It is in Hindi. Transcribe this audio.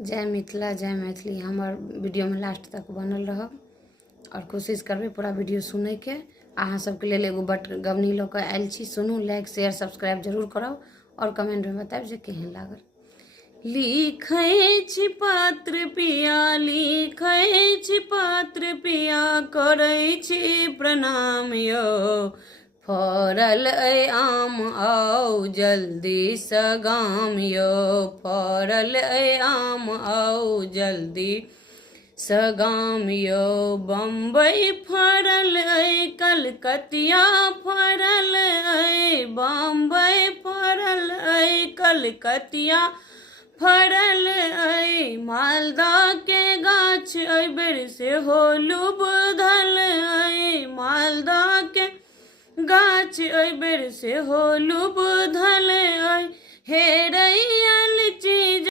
जय मिथिला जय मैथिली। हमर वीडियो में लास्ट तक बनल रहब और कोशिश करबे पूरा वीडियो सुने के। अहाँ सबके लेल एगो बटगबनी लऽ कऽ आयल छी, सुनू, लाइक शेयर सब्सक्राइब जरूर करब और कमेंट में बतायब जे केहन लागल। लिखै छी पात्र पिया, लिखै छी पात्र पिया, करै छी प्रणाम यौ। फरल अइ आम आउ जल्दी सँ गाम यौ, फरल अइ आम आउ जल्दी सँ गाम यौ। बम्बई फरल अइ कलकतिया फरल अइ, बम्बई फरल अइ कलकतिया फरल अइ। मालदह के गाछ एहि बेर सेहो लुबधल अइ, मालदह के गाछ एहि बेर सेहो लुबधल अइ। हेरै